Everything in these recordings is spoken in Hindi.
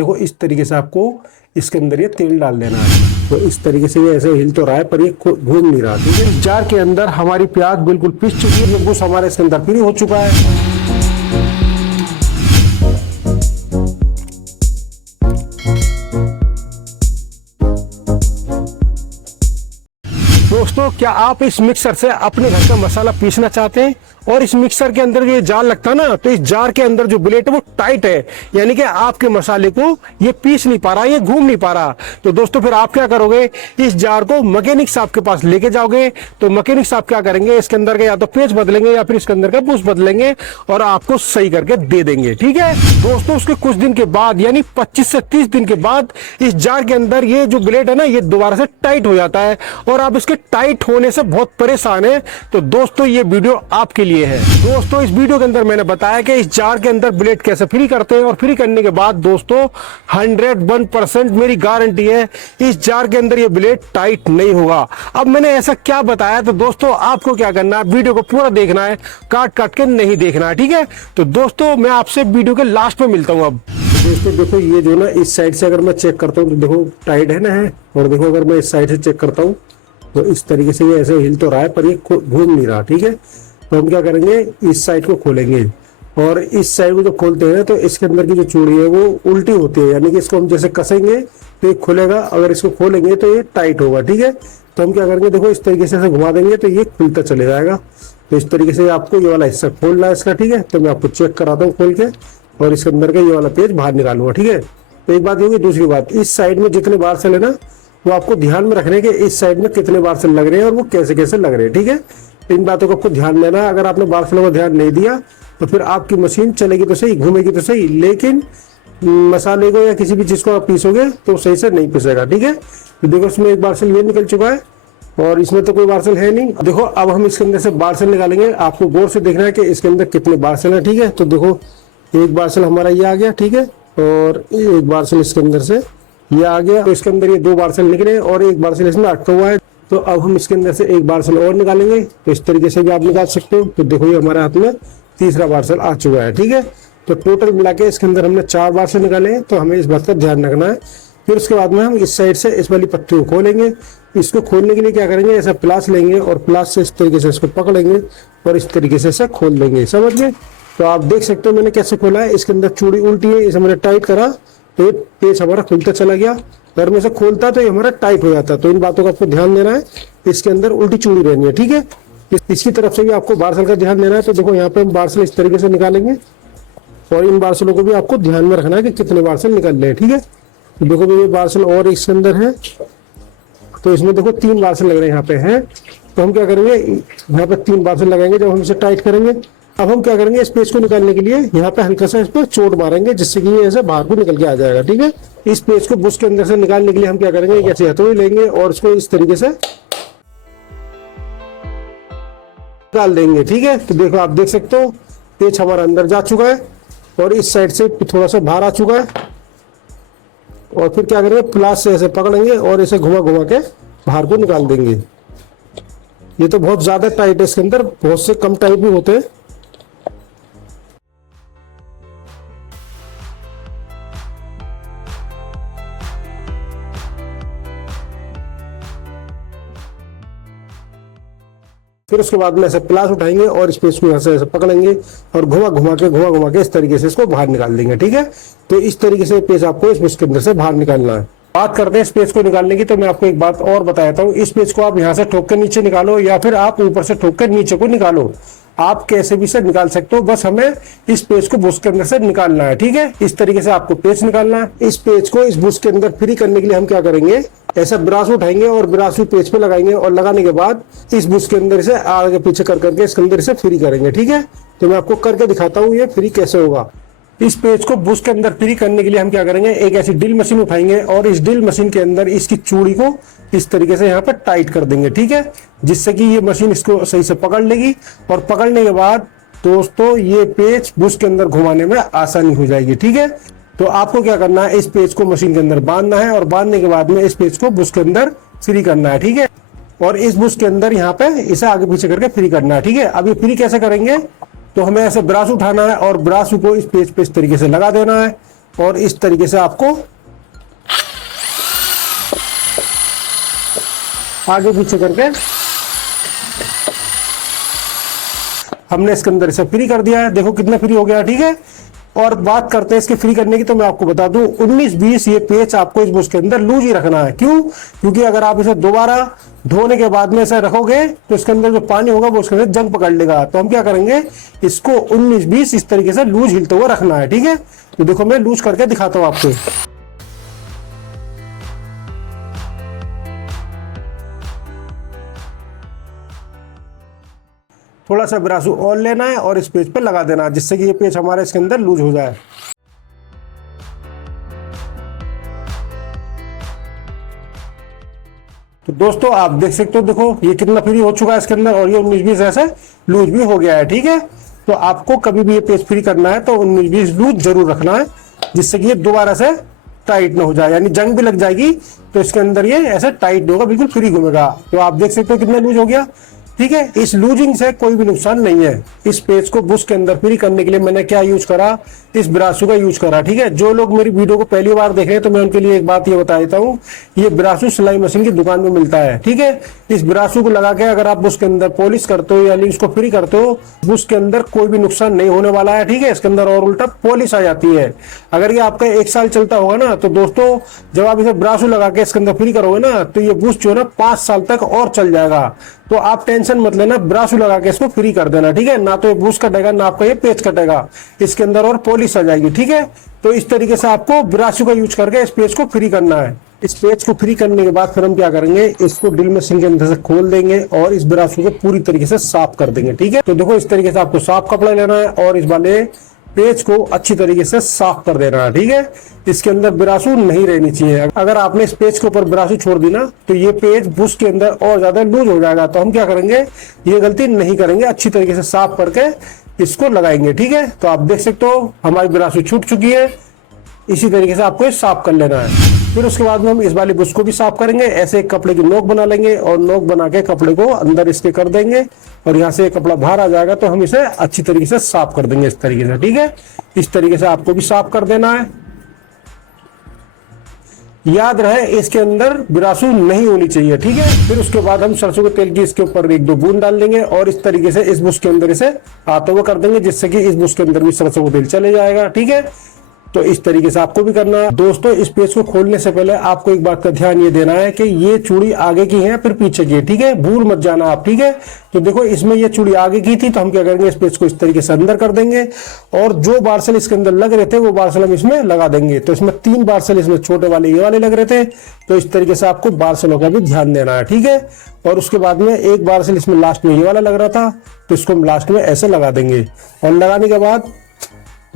देखो इस तरीके से आपको इसके अंदर ये तेल डाल देना है। तो इस तरीके से ये ऐसे हिल तो रहा है पर ये घूम नहीं रहा। ठीक है, जार के अंदर हमारी प्याज बिल्कुल पिस चुकी है, बूस हमारे इसके अंदर फ्री हो चुका है। दोस्तों, क्या आप इस मिक्सर से अपने घर का मसाला पीसना चाहते हैं और इस मिक्सर के अंदर जो ये जार लगता है ना, तो इस जार के अंदर जो ब्लेड है वो टाइट है, यानी कि आपके मसाले को ये पीस नहीं पा रहा, ये घूम नहीं पा रहा। तो दोस्तों फिर आप क्या करोगे, इस जार को मैकेनिक साहब के पास लेके जाओगे। तो मैकेनिक साहब क्या करेंगे, इसके अंदर का या तो पेच बदलेंगे या फिर इसके अंदर का बूस बदलेंगे और आपको सही करके दे देंगे। ठीक है दोस्तों, उसके कुछ दिन के बाद यानी 25 से 30 दिन के बाद इस जार के अंदर ये जो ब्लेड है ना, ये दोबारा से टाइट हो जाता है और आप इसके टाइट होने से बहुत परेशान है। तो दोस्तों ये वीडियो आपके लिए है। दोस्तों इस वीडियो के अंदर मैंने बताया कि इस जार के अंदर ब्लेड कैसे फ्री करते हैं और फ्री करने के बाद दोस्तों 101% मेरी गारंटी है इस जार के अंदर ये ब्लेड टाइट नहीं होगा। अब मैंने ऐसा क्या बताया, तो दोस्तों आपको क्या करना है, वीडियो को पूरा देखना है, काट काट के नहीं देखना है। ठीक है, तो दोस्तों मैं आपसे वीडियो के लास्ट में मिलता हूं। अब दोस्तों देखो, ये जो ना इस साइड से अगर मैं चेक करता हूँ तो देखो टाइट है ना है, और देखो अगर मैं इस साइड से चेक करता हूँ तो इस तरीके से ये ऐसे हिल तो रहा है पर ये घूम नहीं रहा। ठीक है, तो हम क्या करेंगे, इस साइड को खोलेंगे और इस साइड को जब खोलते हैं तो इसके अंदर की जो चूड़ी है वो उल्टी होती है, यानी कि इसको हम जैसे कसेंगे तो ये खुलेगा, अगर इसको खोलेंगे तो ये टाइट होगा। ठीक है, तो हम क्या करेंगे, देखो इस तरीके से घुमा देंगे तो ये खुलता चले जाएगा। तो इस तरीके से आपको ये वाला हिस्सा खोलना है इसका। ठीक है, तो मैं आपको चेक कराता हूँ खोल के और इसके अंदर का ये वाला पेज बाहर निकालूंगा। ठीक है, तो एक बात होगी। दूसरी बात, इस साइड में जितने बार से लेना वो आपको ध्यान में रखने के इस साइड में कितने बार से लग रहे हैं और वो कैसे कैसे लग रहे हैं। ठीक है, इन बातों को आपको ध्यान देना है। अगर आपने बार्सलों को ध्यान नहीं दिया तो फिर आपकी मशीन चलेगी तो सही, घूमेगी तो सही, लेकिन मसाले को या किसी भी चीज को आप पीसोगे तो सही से नहीं पिसेगा। ठीक है, तो देखो इसमें एक बार्सल ये निकल चुका है और इसमें तो कोई बार्सल है नहीं। देखो अब हम इसके अंदर से बार्सल निकालेंगे, आपको गौर से देखना है कि इसके अंदर कितने बार्सल है। ठीक है, तो देखो एक बार्सल हमारा ये आ गया। ठीक है, और एक बार्सल इसके अंदर से ये आ गया, तो इसके अंदर ये 2 बार्सल निकले और एक बार्सल इसमें अटका हुआ है। तो अब हम इसके अंदर से एक बार्सल और निकालेंगे, तो इस तरीके से भी आप निकाल सकते हो। तो देखो ये हमारे हाथ में तीसरा बार्सल आ चुका है। ठीक है, तो टोटल मिला के इसके अंदर हमने 4 बार्सल निकाले हैं, तो हमें इस बात का ध्यान रखना है। फिर उसके बाद में हम इस साइड से इस वाली पत्ती को खोलेंगे। इसको खोलने के लिए क्या करेंगे, ऐसा प्लास लेंगे और प्लास से इस तरीके से इसको पकड़ेंगे और इस तरीके से इसे खोल देंगे। समझ गए? तो आप देख सकते हो मैंने कैसे खोला है। इसके अंदर चूड़ी उल्टी है, इसे मैंने टाइट करा तो ये पेच हमारा खुलता चला गया। अगर मैं इसे खोलता तो ये हमारा टाइट हो जाता। तो इन बातों का आपको ध्यान देना है, इसके अंदर उल्टी चूड़ी रहनी है। ठीक है, इसकी तरफ से भी आपको बार्सल का ध्यान देना है। तो देखो यहाँ पे हम बार्सल इस तरीके से निकालेंगे और इन बार्सलों को भी आपको ध्यान में रखना है कि कितने बार्सल निकल रहे हैं। ठीक है, तो देखो ये बार्सल और इसके अंदर है, तो इसमें देखो 3 बार्सल लग रहे हैं यहाँ पे हैं। तो हम क्या करेंगे, यहाँ पे 3 बार्सल लगाएंगे जब हम इसे टाइट करेंगे। अब हम क्या करेंगे, इस पेज को निकालने के लिए यहाँ पे हल्का सा इस पर चोट मारेंगे जिससे कि ये ऐसे बाहर को निकल के आ जाएगा। ठीक है, इस पेज को बुश के अंदर से निकालने के लिए हम क्या करेंगे, ऐसे हथौड़ी लेंगे और इसको इस तरीके से निकाल देंगे। ठीक है, तो देखो आप देख सकते हो पेज हमारा अंदर जा चुका है और इस साइड से थोड़ा सा बाहर आ चुका है। और फिर क्या करेंगे, प्लास से ऐसे पकड़ेंगे और इसे घुमा घुमा के बाहर को निकाल देंगे। ये तो बहुत ज्यादा टाइट है, इसके अंदर बहुत से कम टाइट भी होते हैं। फिर उसके बाद में ऐसे प्लास उठाएंगे और इस पेज को यहाँ से ऐसे पकड़ेंगे और घुमा घुमा के इस तरीके से इसको बाहर निकाल देंगे। ठीक है, तो इस तरीके से पेज आपको इस पेज के अंदर से बाहर निकालना है। बात करते हैं इस पेज को निकालने की, तो मैं आपको एक बात और बताता हूँ। इस पेज को आप यहाँ से ठोक कर नीचे निकालो या फिर आप ऊपर से ठोक कर नीचे को निकालो, आप कैसे भी से निकाल सकते हो। बस हमें इस पेज को बुश के अंदर से निकालना है। ठीक है, इस तरीके से आपको पेज निकालना है। इस पेज को इस बुश के अंदर फ्री करने के लिए हम क्या करेंगे, ऐसा ब्रास उठाएंगे और ब्रास भी पेज पे लगाएंगे और लगाने के बाद इस बुश के अंदर से आगे पीछे कर करके इसके अंदर से फ्री करेंगे। ठीक है, तो मैं आपको करके दिखाता हूँ ये फ्री कैसे होगा। इस पेज को बुश के अंदर फ्री करने के लिए हम क्या करेंगे, एक ऐसी ड्रिल मशीन उठाएंगे और इस ड्रिल मशीन के अंदर इसकी चूड़ी को इस तरीके से यहाँ पर टाइट कर देंगे। ठीक है, जिससे कि ये मशीन इसको सही से पकड़ लेगी और पकड़ने के बाद दोस्तों ये पेज बुश के अंदर घुमाने में आसानी हो जाएगी। ठीक है, तो आपको क्या करना है, इस पेज को मशीन के अंदर बांधना है और बांधने के बाद में इस पेज को बुश के अंदर फ्री करना है। ठीक है, और इस बुश के अंदर यहाँ पे इसे आगे पीछे करके फ्री करना है। ठीक है, अब ये फ्री कैसे करेंगे, तो हमें ऐसे ब्रास उठाना है और ब्रास को इस पेज पे इस तरीके से लगा देना है और इस तरीके से आपको आगे पीछे करके हमने इसके अंदर इसे फ्री कर दिया है। देखो कितना फ्री हो गया, ठीक है। और बात करते हैं इसके फ्री करने की, तो मैं आपको बता दूं 19-20 ये पेच आपको इस बुश के अंदर लूज ही रखना है। क्यों? क्योंकि अगर आप इसे दोबारा धोने के बाद में इसे रखोगे तो इसके अंदर जो पानी होगा वो उसके अंदर जंग पकड़ लेगा। तो हम क्या करेंगे, इसको 19-20 इस तरीके से लूज हिलते हुए रखना है, ठीक है। तो देखो मैं लूज करके दिखाता हूँ आपको। थोड़ा सा ब्रासू और लेना है और इस पेज पे लगा देना है, जिससे कि ये पेज हमारे इसके अंदर लूज हो जाए। तो दोस्तों आप देख सकते हो, देखो ये कितना फ्री हो चुका है इसके अंदर, और ये 19-20 ऐसे लूज भी हो गया है, ठीक है। तो आपको कभी भी ये पेज फ्री करना है तो 19-20 लूज जरूर रखना है, जिससे कि ये दोबारा से टाइट ना हो जाए, यानी जंग भी लग जाएगी तो इसके अंदर ये ऐसे टाइट नहीं होगा, बिल्कुल फ्री घूमेगा। तो आप देख सकते हो कितना लूज हो गया, ठीक है। इस लूजिंग से कोई भी नुकसान नहीं है। इस पेज को बुश के अंदर फ्री करने के लिए मैंने क्या यूज करा, इस ब्रासू का यूज करा, ठीक है। जो लोग मेरी वीडियो को पहली बार देख रहे हैं तो मैं उनके लिए एक बात ये बता देता हूँ, ये ब्रासू सिलाई मशीन की दुकान में मिलता है, ठीक है। इस ब्रासू को लगा के अगर आप बुश के अंदर पॉलिश करते हो यानी इसको फ्री करते हो, बुश के अंदर कोई भी नुकसान नहीं होने वाला है, ठीक है। इसके अंदर और उल्टा पॉलिश आ जाती है। अगर ये आपका 1 साल चलता होगा ना, तो दोस्तों जब आप इसे ब्रासू लगा के इसके अंदर फ्री करोगे ना, तो ये बुश जो है ना 5 साल तक और चल जाएगा। तो आप टेंशन मत लेना, ब्रासू लगा के इसको फ्री कर देना, ठीक है। ना तो ये बुश कटेगा ना आपका ये पेज कटेगा, इसके अंदर और पॉलिश आ जाएगी, ठीक है। तो इस तरीके से आपको ब्रासू का यूज करके इस पेज को फ्री करना है। इस पेज को फ्री करने के बाद फिर हम क्या करेंगे, इसको ड्रिल मशीन के अंदर से खोल देंगे और इस ब्रासू को पूरी तरीके से साफ कर देंगे, ठीक है। तो देखो इस तरीके से आपको साफ कपड़ा लेना है और इस वाले पेज को अच्छी तरीके से साफ कर देना है, ठीक है। इसके अंदर ब्रासू नहीं रहनी चाहिए। अगर आपने इस पेज के ऊपर ब्रासू छोड़ दी ना, तो ये पेज बुश के अंदर और ज्यादा लूज हो जाएगा। तो हम क्या करेंगे, ये गलती नहीं करेंगे, अच्छी तरीके से साफ करके इसको लगाएंगे, ठीक है। तो आप देख सकते हो हमारी ब्रासू छूट चुकी है। इसी तरीके से आपको साफ कर लेना है। फिर उसके बाद में हम इस वाली बुश को भी साफ करेंगे। ऐसे एक कपड़े की नोक बना लेंगे और नोक बना के कपड़े को अंदर इसके कर देंगे और यहाँ से कपड़ा बाहर आ जाएगा, तो हम इसे अच्छी तरीके से साफ कर देंगे इस तरीके से, ठीक है। इस तरीके से आपको भी साफ कर देना है। याद रहे इसके अंदर ब्रासू नहीं होनी चाहिए, ठीक है। फिर उसके बाद हम सरसों के तेल की इसके ऊपर 1-2 बूंद डाल देंगे और इस तरीके से इस बुश के अंदर इसे आते हुए कर देंगे, जिससे कि इस बुश के अंदर भी सरसों का तेल चले जाएगा, ठीक है। तो इस तरीके से आपको भी करना है। दोस्तों इस पेज को खोलने से पहले आपको एक बात का ध्यान ये देना है कि ये चूड़ी आगे की है फिर पीछे की है, ठीक है। भूल मत जाना आप, ठीक है। तो देखो इसमें ये चूड़ी आगे की थी, तो हम क्या करेंगे, इस पेज को इस तरीके से अंदर कर देंगे और जो बार्सल इसके अंदर लग रहे थे वो बार्सल हम इसमें लगा देंगे। तो इसमें 3 बार्सल इसमें छोटे वाले ये वाले लग रहे थे, तो इस तरीके से आपको बार्सलों का भी ध्यान देना है, ठीक है। और उसके बाद में एक बार्सल इसमें लास्ट में ये वाला लग रहा था, तो इसको हम लास्ट में ऐसे लगा देंगे। और लगाने के बाद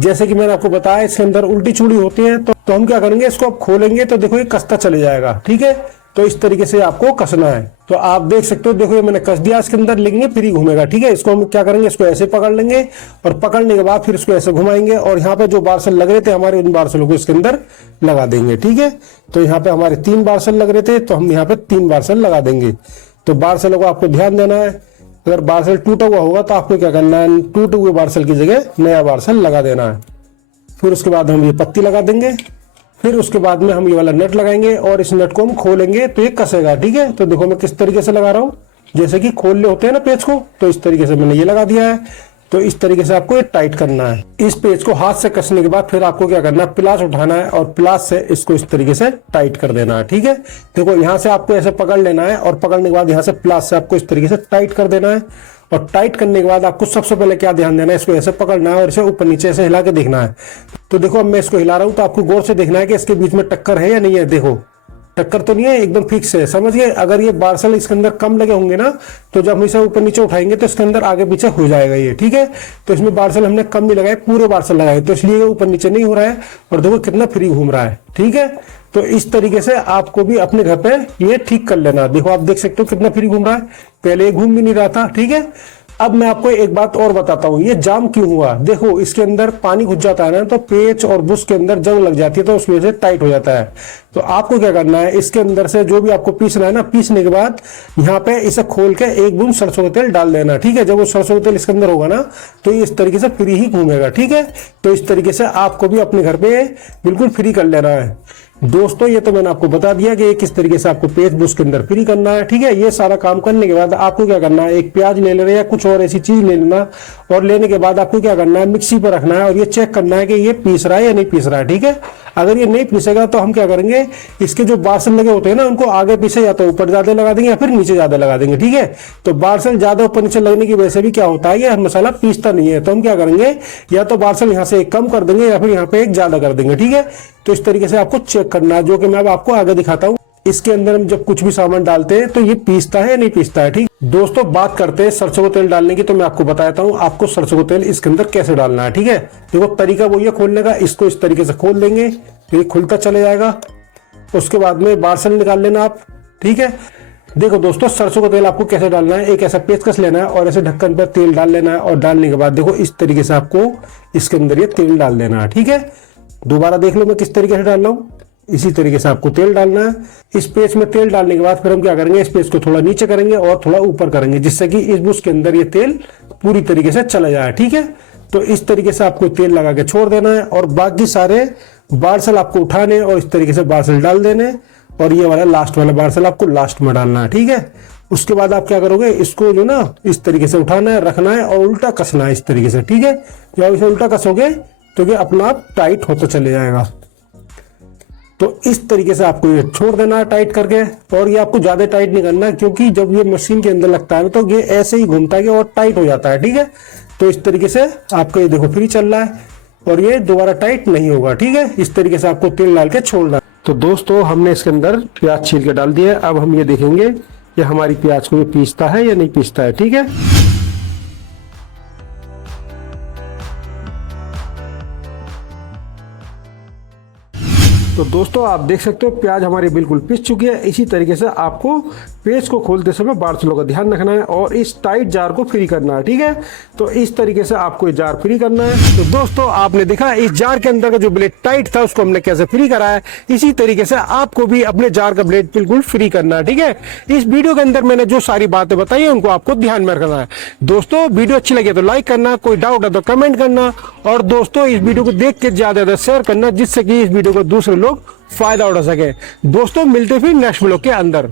जैसे कि मैंने आपको बताया इसके अंदर उल्टी चूड़ी होती है, तो हम क्या करेंगे, इसको अब खोलेंगे तो देखो ये कसता चले जाएगा, ठीक है। तो इस तरीके से आपको कसना है। तो आप देख सकते हो, देखो ये मैंने कस दिया इसके अंदर, लेकिन ये फ्री घूमेगा, ठीक है। इसको हम क्या करेंगे, इसको ऐसे पकड़ लेंगे और पकड़ने के बाद फिर इसको ऐसे घुमाएंगे और यहाँ पे जो बार्सल लग रहे थे हमारे, उन बार्सलों को इसके अंदर लगा देंगे, ठीक है। तो यहाँ पे हमारे 3 बार्सल लग रहे थे, तो हम यहाँ पे 3 बार्सल लगा देंगे। तो बार्सलों को आपको ध्यान देना है, अगर बार्सल टूटा हुआ होगा तो आपको क्या करना है, टूटे हुए बार्सल की जगह नया बार्सल लगा देना है। फिर उसके बाद हम ये पत्ती लगा देंगे। फिर उसके बाद में हम ये वाला नट लगाएंगे और इस नट को हम खोलेंगे तो ये कसेगा, ठीक है। तो देखो मैं किस तरीके से लगा रहा हूँ, जैसे कि खोलने होते हैं ना पेज को, तो इस तरीके से मैंने ये लगा दिया है। तो इस तरीके से आपको ये टाइट करना है। इस पेज को हाथ से कसने के बाद फिर आपको क्या करना है, प्लास उठाना है और प्लास से इसको इस तरीके से टाइट कर देना है, ठीक है। देखो यहाँ से आपको ऐसे पकड़ लेना है और पकड़ने के बाद यहाँ से प्लास से आपको इस तरीके से टाइट कर देना है। और टाइट करने के बाद आपको सबसे पहले क्या ध्यान देना है, इसको ऐसे पकड़ना है और इसे ऊपर नीचे ऐसे हिला के देखना है। तो देखो अब मैं इसको हिला रहा हूँ, तो आपको गौर से देखना है कि इसके बीच में टक्कर है या नहीं है। देखो टक्कर तो नहीं है, एकदम फिक्स है, समझ गए। अगर ये बार्सल इसके अंदर कम लगे होंगे ना, तो जब हम इसे ऊपर नीचे उठाएंगे तो इसके अंदर आगे पीछे हो जाएगा ये, ठीक है। तो इसमें बार्सल हमने कम नहीं लगाए, पूरे बार्सल लगाए, तो इसलिए ऊपर नीचे नहीं हो रहा है। और देखो कितना फ्री घूम रहा है, ठीक है। तो इस तरीके से आपको भी अपने घर पे ये ठीक कर लेना। देखो आप देख सकते हो कितना फ्री घूम रहा है, पहले ये घूम भी नहीं रहा था, ठीक है। अब मैं आपको एक बात और बताता हूँ, ये जाम क्यों हुआ। देखो इसके अंदर पानी घुस जाता है ना, तो पेच और बुश के अंदर जंग लग जाती है, तो उस वजह से टाइट हो जाता है। तो आपको क्या करना है, इसके अंदर से जो भी आपको पीसना है ना, पीसने के बाद यहाँ पे इसे खोल के एक बूंद सरसों का तेल डाल देना। ठीक है, जब वो सरसों का तेल इसके अंदर होगा ना, तो ये इस तरीके से फ्री ही घूमेगा। ठीक है, तो इस तरीके से आपको भी अपने घर पे बिल्कुल फ्री कर लेना है। दोस्तों ये तो मैंने आपको बता दिया कि किस तरीके से आपको पेज बुश के अंदर फ्री करना है। ठीक है, ये सारा काम करने के बाद आपको क्या करना है, एक प्याज ले लेना या कुछ और ऐसी चीज ले लेना, और लेने के बाद आपको क्या करना है, मिक्सी पर रखना है और ये चेक करना है कि ये पीस रहा है या नहीं पीस रहा है। ठीक है, अगर ये नहीं पीसेगा तो हम क्या करेंगे, इसके जो बार्सल लगे होते हैं ना, उनको आगे पीछे या तो ऊपर ज्यादा लगा देंगे या फिर नीचे ज्यादा लगा देंगे। ठीक है, तो बार्सल ज्यादा ऊपर नीचे लगने की वजह से भी क्या होता है, ये मसाला पीसता नहीं है। तो हम क्या करेंगे, या तो बार्सल यहाँ से एक कम कर देंगे या फिर यहाँ पे एक ज्यादा कर देंगे। ठीक है, तो इस तरीके से आपको चेक करना है, जो कि मैं अब आपको आगे दिखाता हूँ। इसके अंदर हम जब कुछ भी सामान डालते हैं तो ये पीसता है या नहीं पीसता है। ठीक दोस्तों, बात करते हैं सरसों का तेल डालने की, तो मैं आपको बताता हूँ आपको सरसों का तेल इसके अंदर कैसे डालना है। ठीक है, देखो तरीका वो ये खोलने का, इसको इस तरीके से खोल देंगे तो ये खुलता चले जाएगा। उसके बाद में बार्सल निकाल लेना आप। ठीक है, देखो दोस्तों, सरसों का तेल आपको कैसे डालना है, एक ऐसा पेचकस लेना है और ऐसे ढक्कन पर तेल डाल लेना है, और डालने के बाद देखो इस तरीके से आपको इसके अंदर ये तेल डाल देना है। ठीक है, दोबारा देख लो मैं किस तरीके से डाल रहा हूँ, इसी तरीके से आपको तेल डालना है। इस पेच में तेल डालने के बाद फिर हम क्या करेंगे, इस पेच को थोड़ा नीचे करेंगे और थोड़ा ऊपर करेंगे, जिससे कि इस बुश के अंदर ये तेल पूरी तरीके से चला जाए। ठीक है, तो इस तरीके से आपको तेल लगा के छोड़ देना है, और बाकी सारे बार्सल आपको उठाने और इस तरीके से बार्सल डाल देने, और ये वाला लास्ट वाला बार्सल आपको लास्ट में डालना है। ठीक है, उसके बाद आप क्या करोगे, इसको जो ना इस तरीके से उठाना है, रखना है और उल्टा कसना है इस तरीके से। ठीक है, जब इसे उल्टा कसोगे तो ये अपना आप टाइट होता चले जाएगा। तो इस तरीके से आपको ये छोड़ देना है टाइट करके, और ये आपको ज्यादा टाइट नहीं करना, क्योंकि जब ये मशीन के अंदर लगता है तो ये ऐसे ही घूमता है और टाइट हो जाता है। ठीक है, तो इस तरीके से आपको ये देखो फ्री चल रहा है और ये दोबारा टाइट नहीं होगा। ठीक है, इस तरीके से आपको तेल डाल के छोड़ना है। तो दोस्तों, हमने इसके अंदर प्याज छील के डाल दिया। अब हम ये देखेंगे कि हमारी प्याज को ये पीसता है या नहीं पीसता है। ठीक है, तो दोस्तों आप देख सकते हो प्याज हमारी बिल्कुल पिस चुकी है। इसी तरीके से आपको पेज को खोलते समय बार्सलों का ध्यान रखना है और इस टाइट जार को फ्री करना है। ठीक है, तो इस तरीके से आपको ये जार फ्री करना है। तो दोस्तों आपने देखा इस जार के अंदर का जो ब्लेड टाइट था उसको हमने कैसे फ्री करा है, इसी तरीके से आपको भी अपने जार का ब्लेड बिल्कुल फ्री करना है। ठीक है, इस वीडियो के अंदर मैंने जो सारी बातें बताई है उनको आपको ध्यान में रखना है। दोस्तों वीडियो अच्छी लगे तो लाइक करना, कोई डाउट है तो कमेंट करना, और दोस्तों इस वीडियो को देख के ज्यादा शेयर करना, जिससे कि इस वीडियो को दूसरे लोग फायदा उठा सके। दोस्तों मिलते फिर नेक्स्ट ब्लॉग के अंदर।